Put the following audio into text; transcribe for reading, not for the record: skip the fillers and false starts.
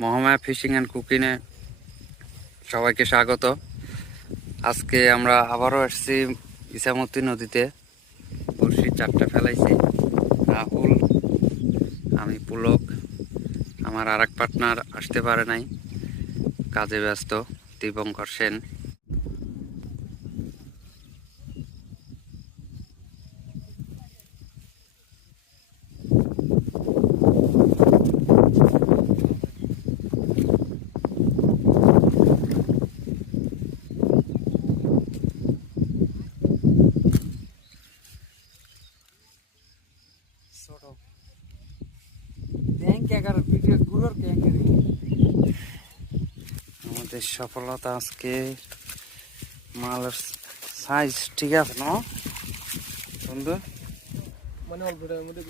Mahamaya fishing and কুকিংয়ে সবাইকে স্বাগত। আজকে আমরা আবারও আসছি ইসামতি নদীতে। বড়শি 4টা ফেলাইছি। রাহুল, আমি পুলক, আমার আরেক পার্টনার আসতে পারে নাই, কাজে ব্যস্ত, দীপঙ্কর সেন। আমাদের সফলতা আজকে মালের সাইজ ঠিক আছে না বন্ধু? মানে অল্প টাইমের মধ্যে